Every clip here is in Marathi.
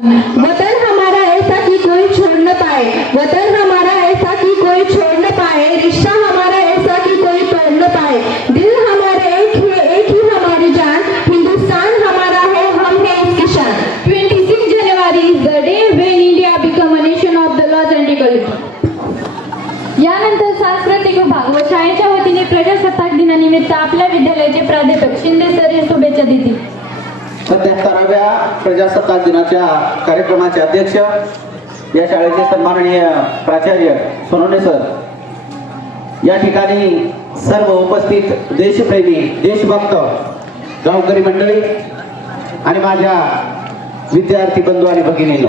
वतन हमारा ऐसा कि कोई छोड़ न पाए। वतन हमारा ऐसा कि कोई छोड़ न पाए। रिश्ता हमारा ऐसा कि कोई तोड़ न पाए। दिल हमारे एक है एक ही हमारी जान। हिंदुस्तान हमारा है हम है इसकी शान। 26 January is the day when India become a nation of the laws and equality. यानंतर सांस्कृतिक विभाग व शाळेच्या वतीने प्रजासत्ताक दिनानिमित्त आपल्या विद्यालयाचे प्राध्यापक शिंदे सर हे सत्याहत्तराव्या प्रजासत्ताक दिनाच्या कार्यक्रमाचे अध्यक्ष या शाळेचे सन्माननीय प्राचार्य सोनवणे सर. या ठिकाणी सर्व उपस्थित देशप्रेमी देशभक्त गावकरी मंडळी आणि माझ्या विद्यार्थी बंधू आणि भगिनींनो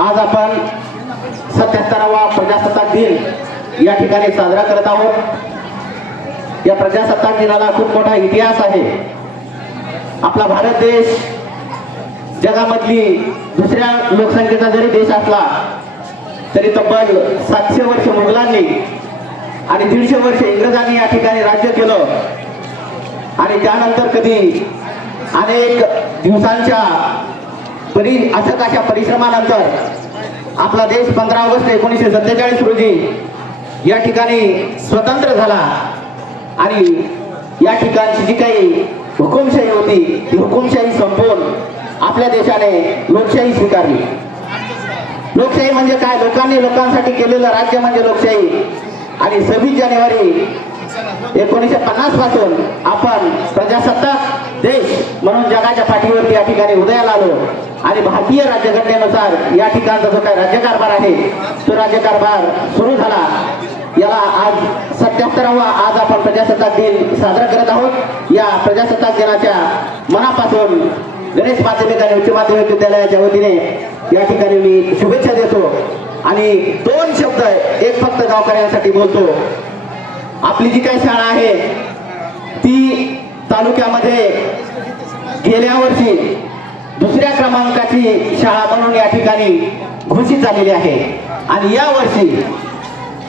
आज आपण सत्याहत्तरावा प्रजासत्ताक दिन या ठिकाणी साजरा करत आहोत. या प्रजासत्ताक दिनाला खूप मोठा इतिहास आहे. आपला भारत देश जगामधली दुसऱ्या लोकसंख्येचा जरी देश असला तरी तब्बल सातशे वर्ष मुघलांनी आणि दीडशे वर्ष इंग्रजांनी या ठिकाणी राज्य केलं. आणि त्यानंतर कधी अनेक दिवसांच्या परि अथक अशा परिश्रमानंतर आपला देश पंधरा ऑगस्ट एकोणीसशे सत्तेचाळीस रोजी या ठिकाणी स्वतंत्र झाला. आणि या ठिकाणची जी काही हुकुमशाही होती ती हुकुमशाही संपवून आपल्या देशाने लोकशाही स्वीकारली. लोकशाही म्हणजे काय? लोकांनी लोकांसाठी केलेलं राज्य म्हणजे लोकशाही. आणि सव्वीस जानेवारी एकोणीसशे पन्नासपासून आपण प्रजासत्ताक देश म्हणून जगाच्या पाठीवरती या ठिकाणी उदयाला आलो. आणि भारतीय राज्यघटनेनुसार या ठिकाणचा जो काही राज्यकारभार आहे तो राज्यकारभार सुरू झाला. सत्याहत्तरावा आज आपण प्रजासत्ताक दिन साजरा करत आहोत. या प्रजासत्ताक दिनाच्या मनापासून गणेश माध्यमिक आणि उच्च माध्यमिक विद्यालयाच्या वतीने या ठिकाणी मी शुभेच्छा देतो. आणि दोन शब्द एक फक्त गावकऱ्यांसाठी बोलतो. आपली जी काही शाळा आहे ती तालुक्यामध्ये गेल्या वर्षी दुसऱ्या क्रमांकाची शाळा म्हणून या ठिकाणी घोषित झालेली आहे. आणि या वर्षी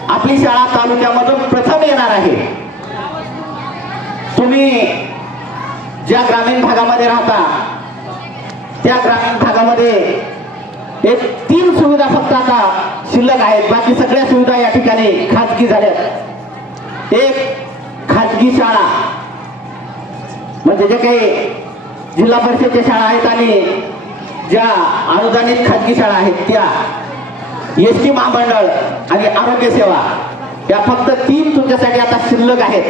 आपली शाळा तालुक्यामधून प्रथम येणार आहे. तुम्ही ज्या ग्रामीण भागामध्ये राहता त्या ग्रामीण भागामध्ये एक तीन सुविधा फक्त आता शिल्लक आहेत. बाकी सगळ्या सुविधा या ठिकाणी खाजगी झाल्यात. एक खाजगी शाळा. म्हणजे जे काही जिल्हा परिषदच्या शाळा आहेत आणि ज्या अनुदानित खाजगी शाळा आहेत त्या. एस टी महामंडळ आणि आरोग्य सेवा या फक्त तीन तुमच्यासाठी आता शिल्लक आहेत.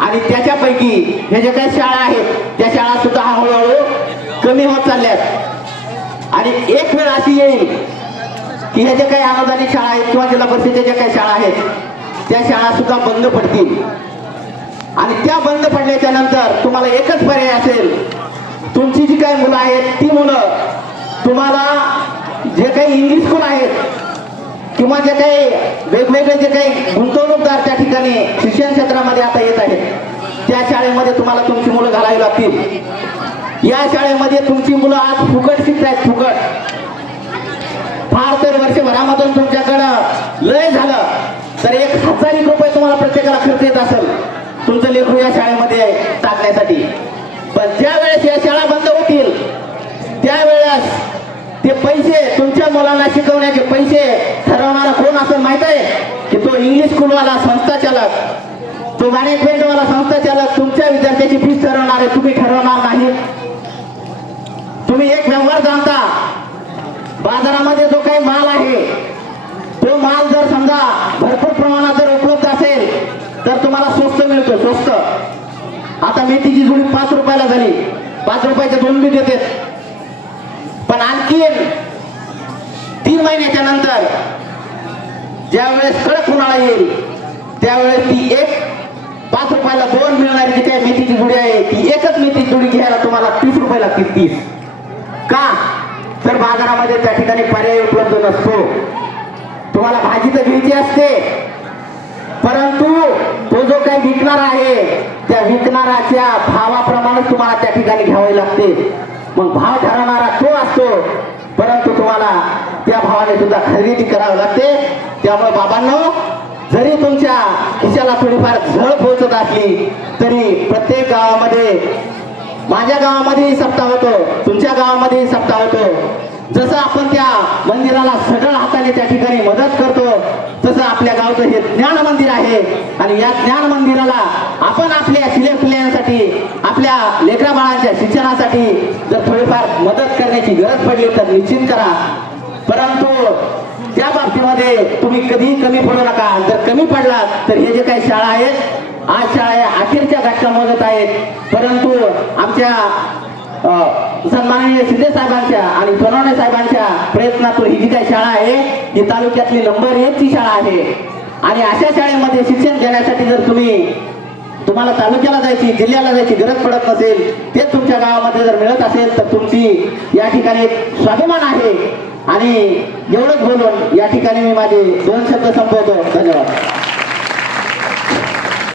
आणि त्याच्यापैकी हे जे काही शाळा आहेत त्या शाळा सुद्धा हळूहळू कमी होत चालल्यात. आणि एक वेळ अशी येईल की हे जे काही अनुदानित शाळा आहेत किंवा जिल्हा परिषदेच्या ज्या काही शाळा आहेत त्या शाळा सुद्धा बंद पडतील. आणि त्या बंद पडल्याच्या नंतर तुम्हाला एकच पर्याय असेल. तुमची जी काही मुलं आहेत ती मुलं तुम्हाला जे काही इंग्लिश स्कूल आहेत किंवा जे काही वेगवेगळे जे काही गुंतवणूकदार त्या ठिकाणी शिक्षण क्षेत्रामध्ये आता येत आहेत त्या शाळेमध्ये तुम्हाला तुमची मुलं घालावी लागतील. या शाळेमध्ये तुमची मुलं आज फुकट शिकतायत फुकट. फार तर वर्षभरामधून तुमच्याकडं लय झालं तर एक हजार एक रुपये तुम्हाला प्रत्येकाला खर्च येत असेल तुमचं लेखू या शाळेमध्ये टाकण्यासाठी. पण ज्या वेळेस या शाळा बंद होतील त्यावेळेस ते पैसे तुमच्या मुलांना शिकवण्याचे पैसे ठरवणारा कोण असं माहीत आहे? की तो इंग्लिश स्कूलवाला संस्था चालक तो मॅनेजमेंटवाला संस्था चालक तुमच्या विद्यार्थ्याची फीस ठरवणार आहे तुम्ही ठरवणार नाही. तुम्ही एक व्यवहार जाणता. बाजारामध्ये जो काही माल आहे तो माल जर समजा भरपूर प्रमाणात जर उपलब्ध असेल तर तुम्हाला स्वस्त मिळतो स्वस्त. आता मेथीची जुडी पाच रुपयाला झाली. पाच रुपयाच्या दोन बी देते पण आणखी महिन्याच्या नंतर ज्यावेळेस कडक उन्हाळा येईल त्यावेळेस ती एक पाच रुपयाला दोन मिळणारी जी काही मेथीची जुडी आहे ती एकच मेथीची जुडी घ्यायला तुम्हाला तीस रुपये लागतील तीस. का? तर बाजारामध्ये त्या ठिकाणी पर्याय उपलब्ध नसतो. तुम्हाला भाजी तर घ्यायची असते परंतु तो जो काही विकणार आहे त्या विकणाराच्या भावाप्रमाणे तुम्हाला त्या ठिकाणी घ्यावे लागते. मग भाव ठरवणारा तो असतो परंतु तुम्हाला त्या भावाने सुद्धा खरेदी करावी लागते. त्यामुळे बाबांनो जरी तुमच्या खिशाला थोडीफार झळ पोहोचत असली तरी प्रत्येक गावामध्ये माझ्या गावामध्येही सप्ताह होतो तुमच्या गावामध्येही सप्ताह होतो. जसं आपण त्या मंदिराला सडळ हाताने त्या ठिकाणी मदत करतो तसं आपल्या गावचं हे ज्ञान मंदिर आहे. आणि या ज्ञान मंदिराला आपण आपल्या शिलेफुल्यांसाठी आपल्या लेकरा बाळांच्या शिक्षणासाठी जर थोडीफार मदत करण्याची गरज पडली तर निश्चित करा. परंतु त्या बाबतीमध्ये तुम्ही कधीही कमी पडू नका. जर कमी पडलात तर हे जे काही शाळा आहेत आज शाळा अखेरच्या घटका मोजत आहेत. परंतु आमच्या सन्माननीय शिंदे साहेबांच्या आणि सोनवणे साहेबांच्या प्रयत्नातून ही जी काही शाळा आहे ही तालुक्यातली नंबर एक ची शाळा आहे. आणि अशा शाळेमध्ये शिक्षण घेण्यासाठी जर तुम्ही तुम्हाला तालुक्याला जायची जिल्ह्याला जायची गरज पडत नसेल ते तुमच्या गावामध्ये जर मिळत असेल तर तुमची या ठिकाणी स्वाभिमान आहे. आणि एवढंच बोलून या ठिकाणी मी माझे दोन शब्द संपवतो. धन्यवाद.